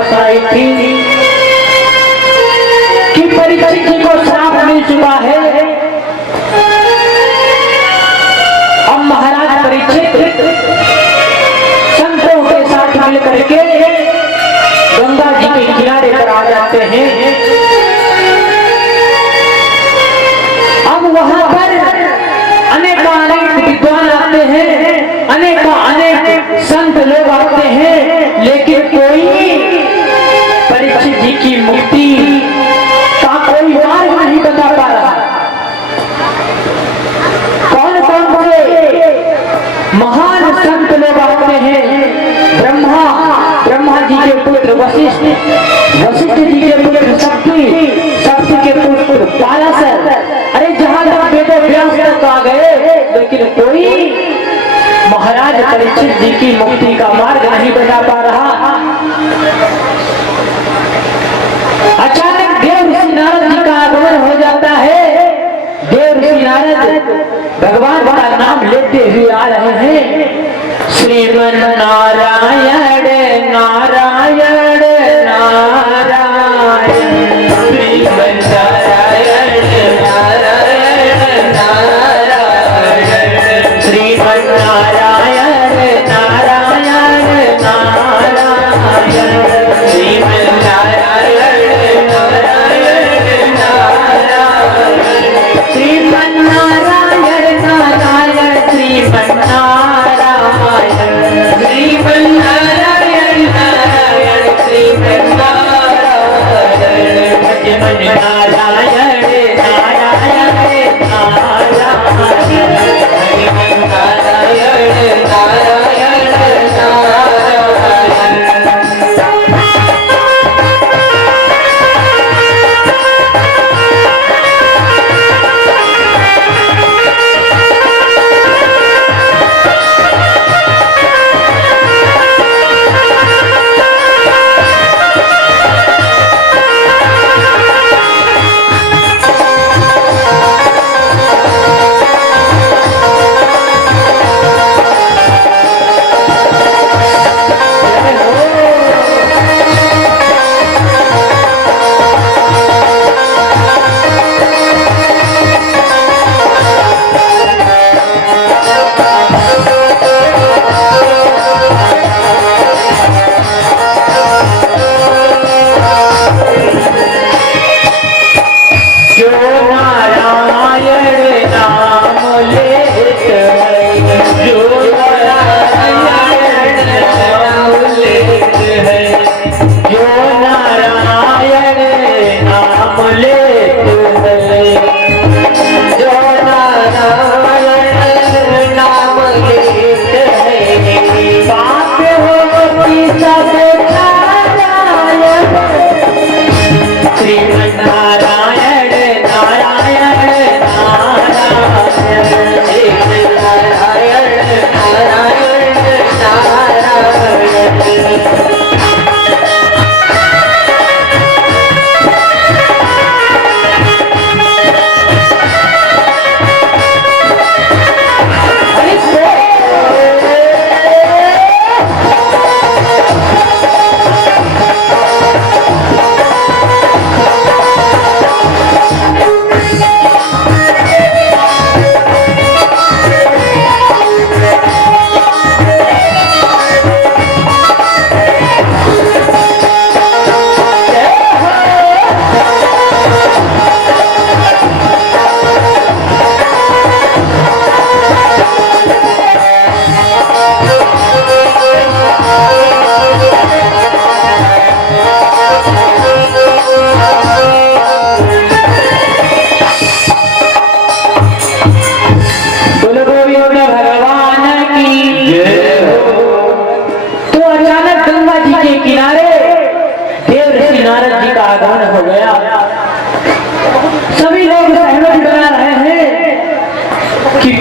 कथा सुनाई थी कि परीक्षित जी को श्राप मिल चुका है। अब महाराज परीक्षित संतों के साथ मिल करके गंगा जी के किनारे पर आ जाते हैं। अब वहां पर अनेक विद्वान आते हैं, अनेक संत लोग आते हैं, लेकिन कोई परीक्षित जी की मुक्ति का कोई मार्ग नहीं बता पा रहा। कौन कौन से महान संत लोग आते हैं? ब्रह्मा जी के पुत्र वशिष्ठ जी के पुत्र शक्ति के पुत्र पाराशर, अरे जहां तक वेदों व्यास तक आ गए, लेकिन कोई महाराज परीक्षित जी की मुक्ति का मार्ग नहीं बता पा रहा। अचानक देव ऋषि नारद जी का आगमन हो जाता है। देव ऋषि नारद भगवान का नाम लेते हुए आ रहे हैं। श्रीमन नारायण नारायण नारायण, श्रीमन नारायण नारायण नारायण, श्रीमन नारायण नारायण नारायण, श्रीमन नारायण नारायण नारायण, श्रीमन नारायण नारायण, श्रीमन नारायण, श्रीमन नारायण नारायण, श्रीमन नारायण, श्रीमन नारायण नारायण नारायण, श्रीमन नारायण नारायण नारायण।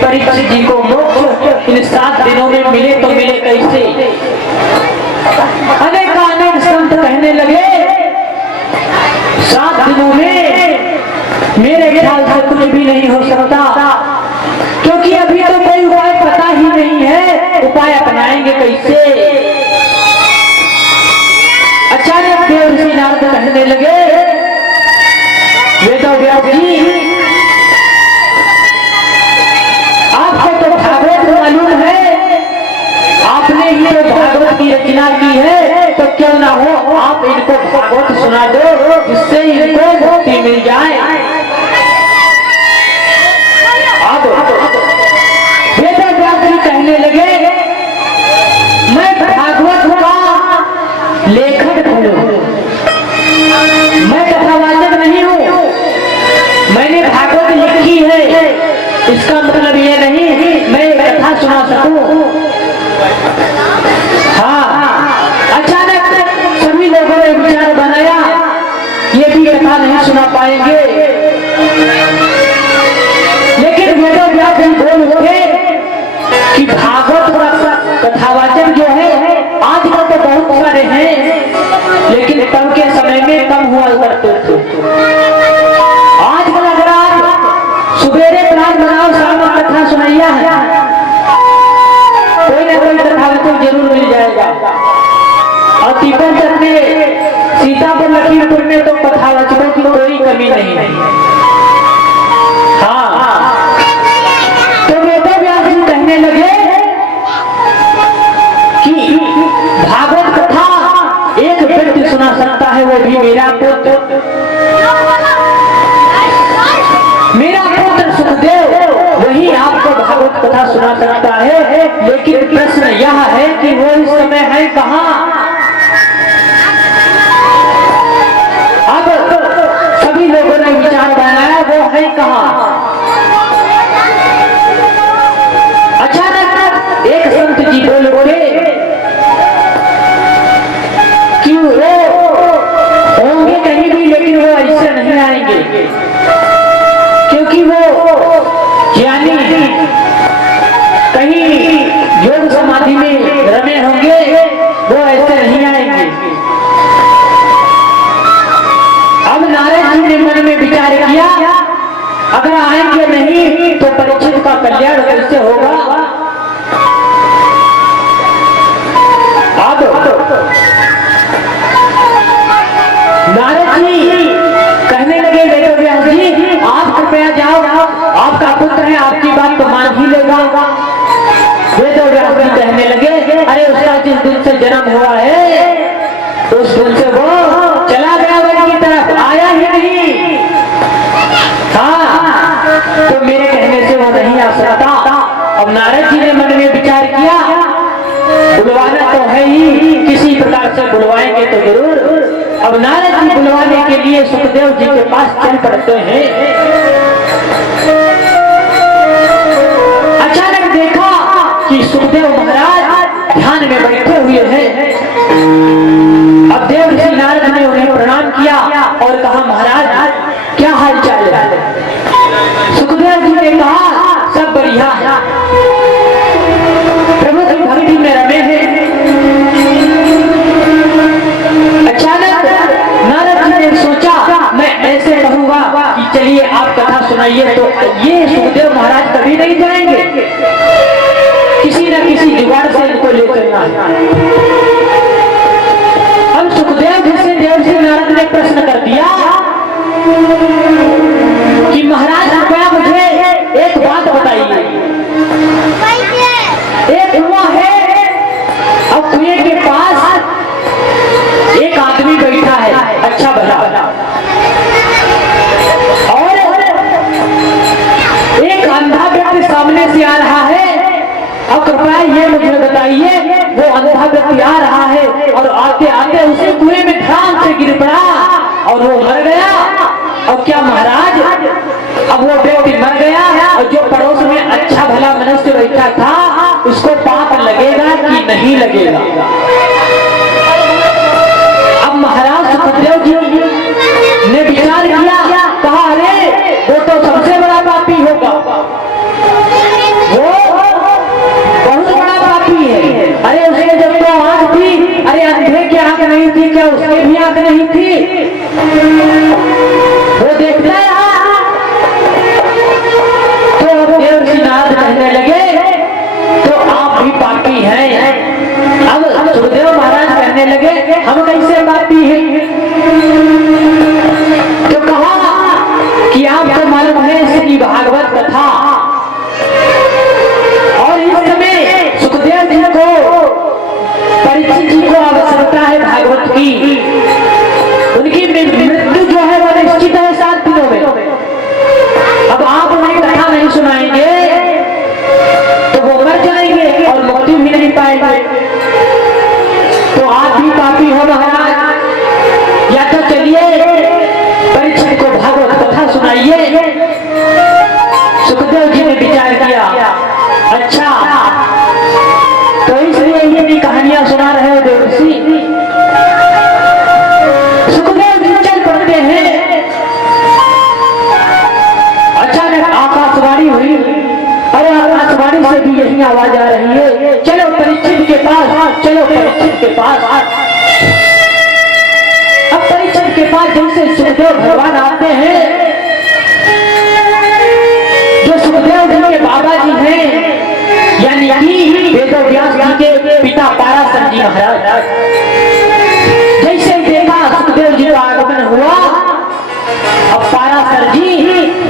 परीक्षित जी को मोक्ष इन 7 दिनों में मिले तो मिले कैसे? अनेक संत कहने लगे 7 दिनों में मेरे ख्याल से कुछ भी नहीं हो सकता, क्योंकि अभी तो कोई उपाय पता ही नहीं है, उपाय अपनाएंगे कैसे? अचानक नारद कहने लगे, वेदव्यास जी, आपको तो भागवत मालूम है, आपने ही तो भागवत की रचना की है, तो क्यों ना हो आप इनको भागवत सुना दो, जिससे इनको मुक्ति मिल जाए। अब वेदव्यास जी कहने लगे, मैं भागवत का लेखक हूँ, मैं कथावाचक नहीं हूँ, मैंने भागवत लिखी है, इसका मतलब ये नहीं मैं कथा सुना सकूं। हाँ, अचानक सभी लोगों ने विचार बनाया, ये भी कथा नहीं सुना पाएंगे, लेकिन वेदव्यास जी बोल उठे कि भागवत का कथावाचक जो है आजकल तो बहुत सारे हैं, लेकिन तब के समय में कम हुआ करते थे। आजकल अगर आप सुबेरे प्रात बनाओ, शाम में कथा सुनाइया है, कोई ना कोई कथावाचक जरूर मिल जाएगा। और तिब्बत तक में, सीतापुर लखीमपुर में तो कथावाचकों की कोई कमी नहीं है। हाँ, तो वेदव्यास जी कहने लगे कि भागवत कथा एक व्यक्ति सुना सकता है, वो भी मेरा पुत्र सुखदेव, वही आपको भागवत कथा सुना सकता है। लेकिन प्रश्न यह है कि वो इस समय है कहाँ? अब सभी लोगों ने विचार बनाया, वो है कहाँ? अचानक एक संत जी बोल बोले कि वो होंगे कहीं भी, लेकिन वो ऐसे नहीं आएंगे, क्योंकि वो ज्ञानी कहीं योग समाधि में रमे होंगे, वो ऐसे नहीं आएंगे। अब नारद जी ने मन में विचार किया, अगर आएंगे नहीं तो परीक्षित का कल्याण कैसे होगा? अब नारद जी कहने लगे, वेदव्यास जी आप कृपया जाओ, आपका पुत्र है, आपकी बात तो मान ही लेगा। वेदव्यास जी कहने लगे, अरे उसका जिस दिन से जन्म हुआ है उस दिन से वो चला गया वन की तरफ, आया ही नहीं। हाँ, तो मेरे कहने से वो नहीं आ सकता। अब नारद जी ने मन में विचार किया, बुलवाना तो है ही, किसी प्रकार से बुलवाएंगे तो जरूर। अब नारद जी बुलवाने के लिए सुखदेव जी के पास चल पड़ते हैं। अचानक देखा कि सुखदेव महाराज ध्यान में बैठे हुए हैं। अब देव ऋषि नारद ने उन्हें प्रणाम किया और कहा, महाराज क्या हाल चाल है? सुखदेव जी ने कहा, सब बढ़िया है, प्रभु की भक्ति में रमे हैं। अचानक नारद जी ने सोचा, मैं ऐसे कहूंगा कि चलिए आप कथा सुनाइए, तो ये सुखदेव महाराज कभी नहीं जाएंगे, किसी न किसी जुगाड़ से इनको ले चलना है। अब सुखदेव जी से देवर्षि नारद ने प्रश्न कर दिया कि महाराज कृपया मुझे एक बात बताइए, एक कुआं है और कुएं के पास एक आदमी बैठा है, अच्छा भला, और एक अंधा व्यक्ति सामने से आ रहा है। अब कृपया ये मुझे बताइए, वो अंधा व्यक्ति आ रहा है और आते आते उसे कुएं में ध्यान से गिर पड़ा और वो मर गया। और क्या महाराज, अब वो व्यक्ति मर गया और जो पड़ोस में अच्छा भला मनुष्य बैठा था उसको पाप लगेगा कि नहीं लगेगा? अब महाराज सुखदेव जी ने विचार किया, कहा, अरे वो तो सबसे बड़ा पापी होगा, वो बहुत बड़ा पापी है। अरे उसके जब तो आंख थी, अरे अंधे की आंख नहीं थी क्या? उसकी भी आंख नहीं थी, वो देखता है। तो देवर्षि नारद कहने लगे, तो आप भी पापी हैं। अब सुखदेव महाराज कहने लगे, हम कैसे पापी हैं? जी को आवश्यकता है भागवत की, उनकी मृत्यु जो है वो निश्चित है 7 दिनों में। अब आप उन्हें कथा नहीं सुनाएंगे तो वो मर जाएंगे और मुक्ति भी नहीं पाएंगे। तो आप भी पापी हो महाराज, या तो चलिए परीक्षित को भागवत कथा सुनाइए। सुखदेव जी ने विचार किया, अच्छा तो इसलिए ये भी कहानियां सुना रहे हो देवर्षि। सुखदेव जी चल पड़ते हैं। अचानक आकाशवाणी हुई, अरे आकाशवाणी से भी यही आवाज आ रही है, चलो परीक्षित के पास, चलो परीक्षित के पास। अब परीक्षित के पास जैसे सुखदेव भगवान आते हैं, जो सुखदेव जी के बाबा जी हैं, यानी कि वेदव्यास जी के पिता पाराशर जी महाराज, जैसे देखा सुखदेव जी का आगमन हुआ, अब पाराशर जी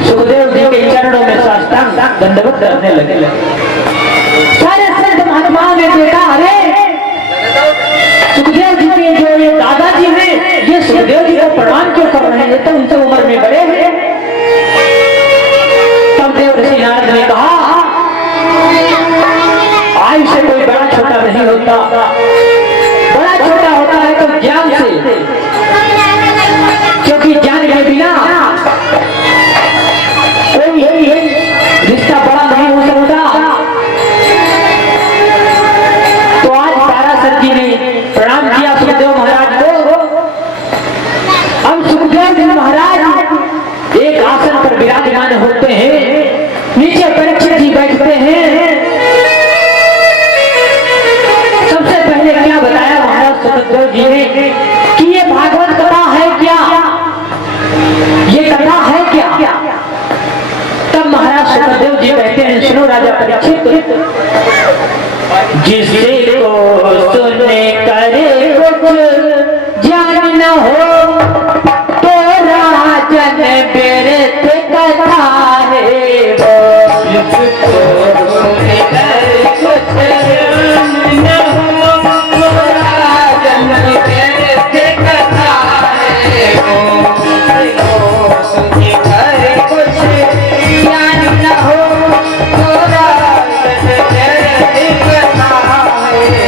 सुखदेव जी के चरणों में साष्टांग दंडवत करने लगे। सारे संत महात्माओं ने देखा, अरे सुखदेव जी के जो ये दादाजी हैं, ये सुखदेव जी को प्रणाम क्यों कर रहे हैं, ये तो उनसे उम्र में बड़े हैं। तब देवर्षि नारद ने कहा, आयु से कोई बड़ा छोटा नहीं होता, बड़ा छोटा होता है तो ज्ञान से, क्योंकि ज्ञान के बिना कोई रिश्ता बड़ा नहीं हो सकता। तो आज पाराशर जी ने प्रणाम किया सुखदेव महाराज को। अब सुखदेव जी महाराज एक आसन पर विराजमान होते हैं, नीचे परीक्षित जी बैठते हैं। सबसे पहले क्या बताया महाराज सुखदेव जी ने कि ये भागवत कथा है क्या, ये कथा है क्या। तब महाराज सुखदेव जी कहते हैं, सुनो राजा परीक्षित, जिसे को सुने करे कुछ ज्ञान न हो, तो राजन व्यर्थ कथा है वो। जिसको सुने करे कुछ ज्ञान न हो, तो राजन व्यर्थ कथा है वो। जिसको सुने करे कुछ ज्ञान न हो, तो राजन व्यर्थ कथा है।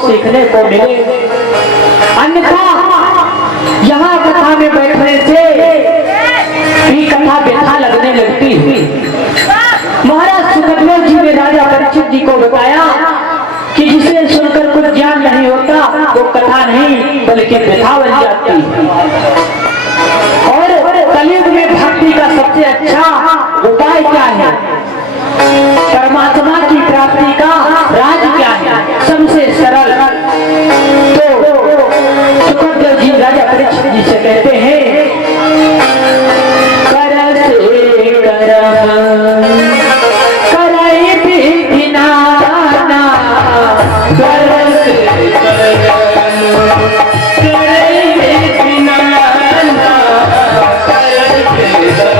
सीखने को मिले। अन्यथा यहाँ कथा में बैठने से भी कथा व्यथा लगने लगती है। बल्कि व्यथा बन जाती है। और कलयुग में भक्ति का सबसे अच्छा उपाय क्या है, परमात्मा की प्राप्ति का राज क्या है, सबसे सरल। तो सुखदेव जी राजा परीक्षित जी से कहते हैं, कर से करम कराए बिधिनाना, कर से करम कराए बिधिनाना, कर से करम।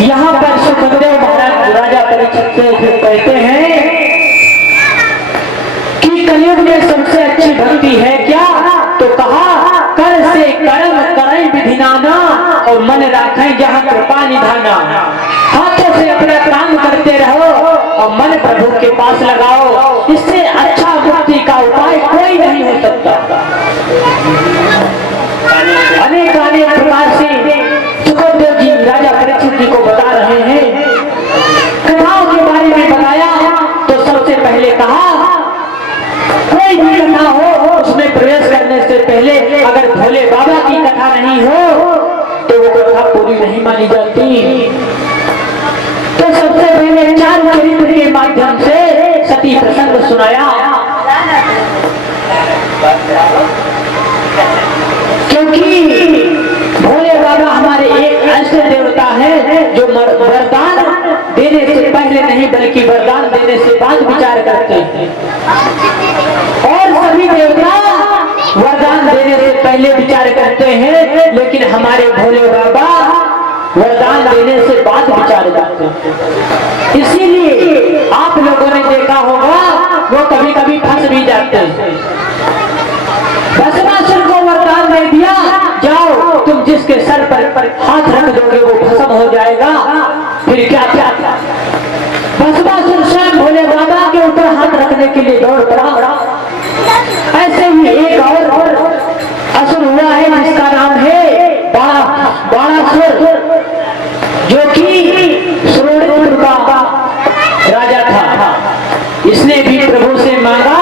यहाँ पर सुखदेव महाराज राजा परीक्षित से कहते हैं कि कलयुग में सबसे अच्छी भक्ति है क्या, तो कहा कर से कर्म करें विधिनाना, और मन रखें जहाँ कृपा निधाना। हाथों से अपना काम करते रहो और मन प्रभु के पास लगाओ, इससे अच्छा मुक्ति का उपाय कोई नहीं हो सकता। अनेक अनेक प्रकार से सुखदेव जी राजा परीक्षित जी को बता रहे हैं। कथाओं के बारे में बताया तो सबसे पहले कहा, कोई भी कथा हो उसमें प्रवेश करने से पहले अगर भोले बाबा की कथा नहीं हो तो वो कथा पूरी नहीं मानी जाती। तो सबसे पहले 4 चरित्र के माध्यम से सती प्रसंग सुनाया, क्योंकि भोले बाबा हमारे एक ऐसे देवता है जो वरदान देने से पहले नहीं बल्कि वरदान देने से बाद विचार करते हैं, और सभी देवता वरदान देने से पहले विचार करते हैं, लेकिन हमारे भोले बाबा वरदान देने से बाद विचार करते हैं। इसीलिए आप लोगों ने देखा होगा वो कभी कभी फंस भी जाते हैं। भस्मासुर को वरदान दे दिया, जाओ तुम जिसके सर पर हाथ रख दोगे वो भस्म हो जाएगा, फिर क्या क्या। भस्मासुर स्वयं भोले बाबा के ऊपर हाथ रखने के लिए दौड़ पड़ा। ऐसे ही एक और असुर हुआ है जिसका नाम है बाणासुर, जो कि सुरोणपुर का राजा था। इसने भी प्रभु से मांगा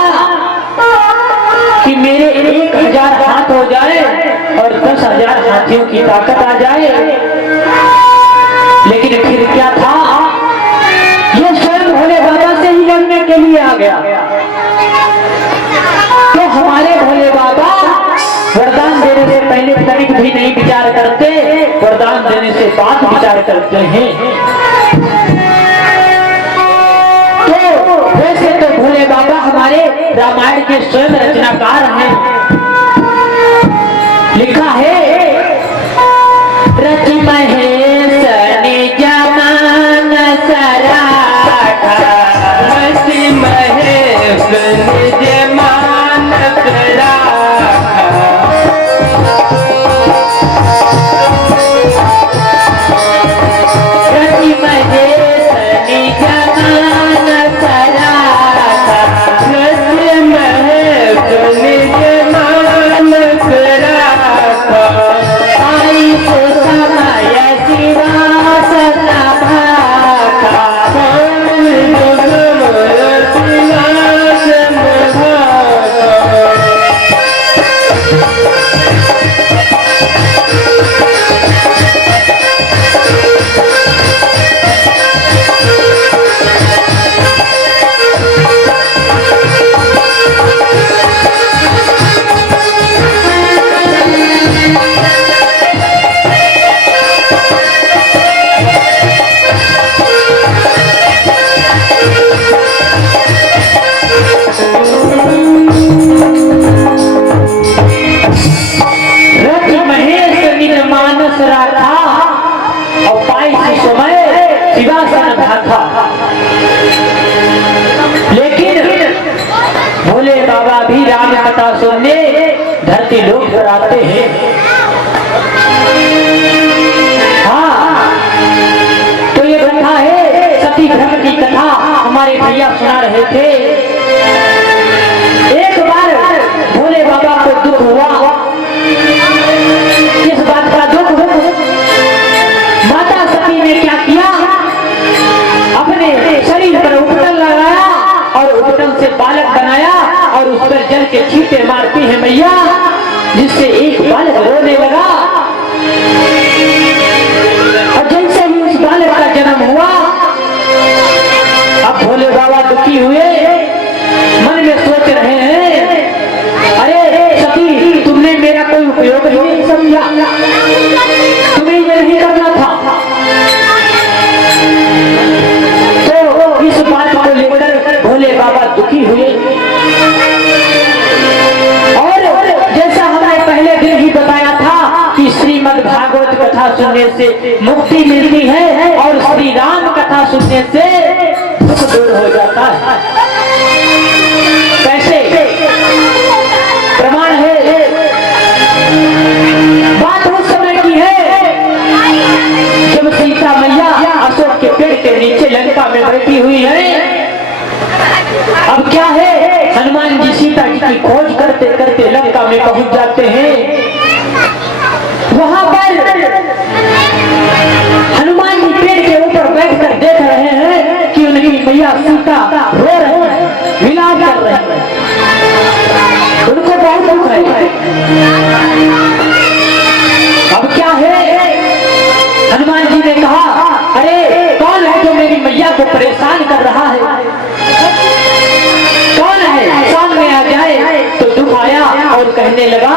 कि मेरे 1000 हाथ हो जाए और 10,000 हाथियों की ताकत आ जाए, लेकिन फिर क्या था, ये स्वयं भोले बाबा से ही लड़ने के लिए आ गया। तो हमारे भोले बाबा वरदान देने से पहले तनिक भी नहीं विचार करते, वरदान देने से बाद विचार करते हैं। हमारे रामायण के स्वयं रचनाकार हैं। लिखा है रच महेश निज मानस राखा, रच महेश निज मानस राखा, रच महेश निज मानस राखा, रच महेश निज मानस राखा, आई को समय शिवास भाखा, रच महेश निज मानस राखा, और पाई समय शिवासन भाखा। लेकिन भोले बाबा भी राम कथा सुनने धरती लोक पर आते हैं। हाँ, तो ये कथा है सती भ्रम की कथा, हमारे भैया सुना रहे थे। एक बार भोले बाबा को दुख हुआ। किस बात का दुख? माता सती ने क्या किया, अपने शरीर पर उपटन लगाया और उपटन से बालक बनाया और उस पर जल के छींटे मारती है मैया, जिससे एक बालक रोने लगा। और जैसे ही उस बालक का जन्म हुआ, अब भोले बाबा दुखी हुए, मन में सोच रहे हैं, अरे सती, तुमने मेरा कोई उपयोग ही नहीं समझा, तुम्हें ये नहीं करना था। तो इस बात को लेकर भोले बाबा दुखी हुए। और जैसा हमने पहले दिन ही बताया था कि श्रीमद् भागवत कथा सुनने से मुक्ति मिलती है और श्री राम कथा सुनने से दुख दूर हो जाता है। कैसे? प्रमाण है, बात उस समय की है जब सीता मैया अशोक के पेड़ के नीचे लंका में बैठी हुई है। अब क्या है, हनुमान जी सीता जी की खोज करते करते लंका में पहुंच जाते हैं। वहां पर हनुमान जी पेड़ के ऊपर बैठकर देख रहे हैं कि उनकी मैया सीता रो रहे हैं, विलाप कर रहे हैं, उनको बहुत दुख है। अब क्या है, हनुमान जी ने कहा, अरे कौन है जो मेरी मैया को परेशान कर रहा है? कौन है, सामने आ जाए। तो दुख आया और कहने लगा,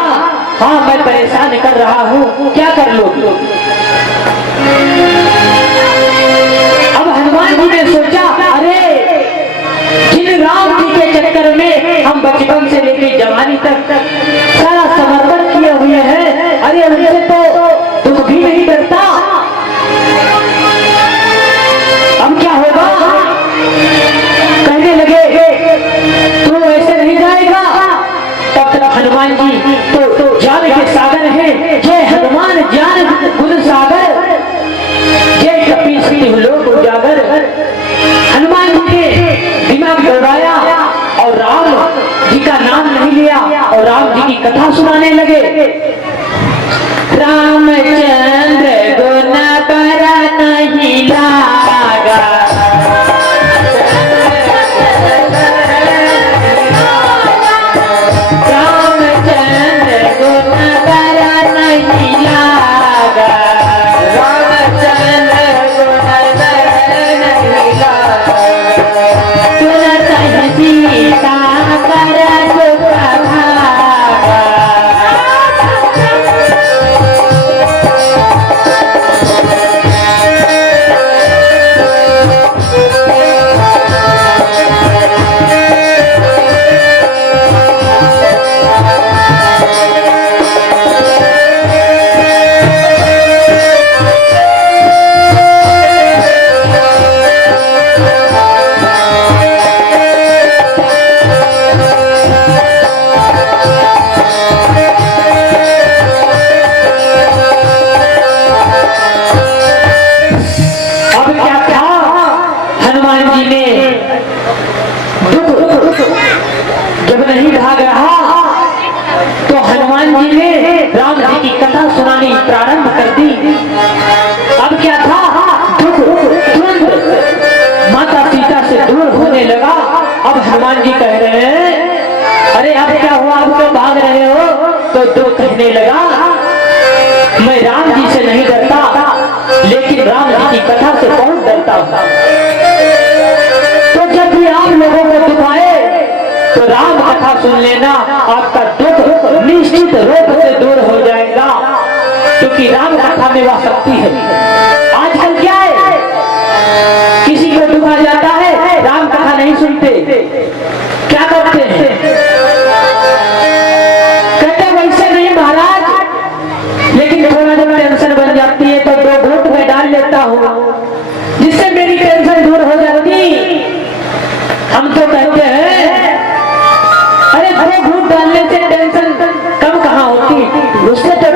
हाँ मैं परेशान कर रहा हूँ, क्या कर लो? अब हनुमान जी ने सोचा, अरे जिन राम जी के चक्कर में हम बचपन से लेकर जवानी तक सारा समर्पण किए हुए हैं, अरे उनसे तो दुख भी नहीं डरता। अब क्या होगा? कहने लगे, तू ऐसे नहीं जाएगा। तब तक हनुमान जी तो ज्ञान के सागर हैं, जय हनुमान ज्ञान गुण सागर, जय कपीस लोक उजागर। हनुमान जी ने दिमाग दौड़ाया और राम जी का नाम नहीं लिया और राम जी की कथा सुनाने लगे। रामचंद्र गुण बरा नहीं लागा, रामचंद्र गुण बरा नहीं लागा, रामचंद्र गुण बरा नहीं लागा, तुरंत ही सीता कर दुख भागा। जी ने राम जी की कथा सुनानी प्रारंभ कर दी। अब क्या था, दुख तुरंत माता सीता से दूर होने लगा। अब हनुमान जी कह रहे हैं, अरे अब क्या हुआ, अब क्यों भाग रहे हो? तो दुख कहने लगा, मैं राम जी से नहीं डरता, लेकिन राम जी की कथा से बहुत डरता हूं। तो जब भी आप लोगों को दुख आए तो राम कथा सुन लेना, आपका दुख निश्चित रूप से दूर हो जाएगा, क्योंकि राम कथा में वह शक्ति है। आजकल क्या है, किसी को दुख आ जाता है, राम कथा नहीं सुनते, क्या करते हैं, कहते वैसे नहीं महाराज, लेकिन थोड़ा जब टेंशन बन जाती है तो 2 घूंट में डाल लेता हूँ, जिससे मेरी टेंशन दूर हो जाती। हम तो कहते हैं, अरे 2 घूंट डालने से टेंशन कम कहाँ होती, उससे तो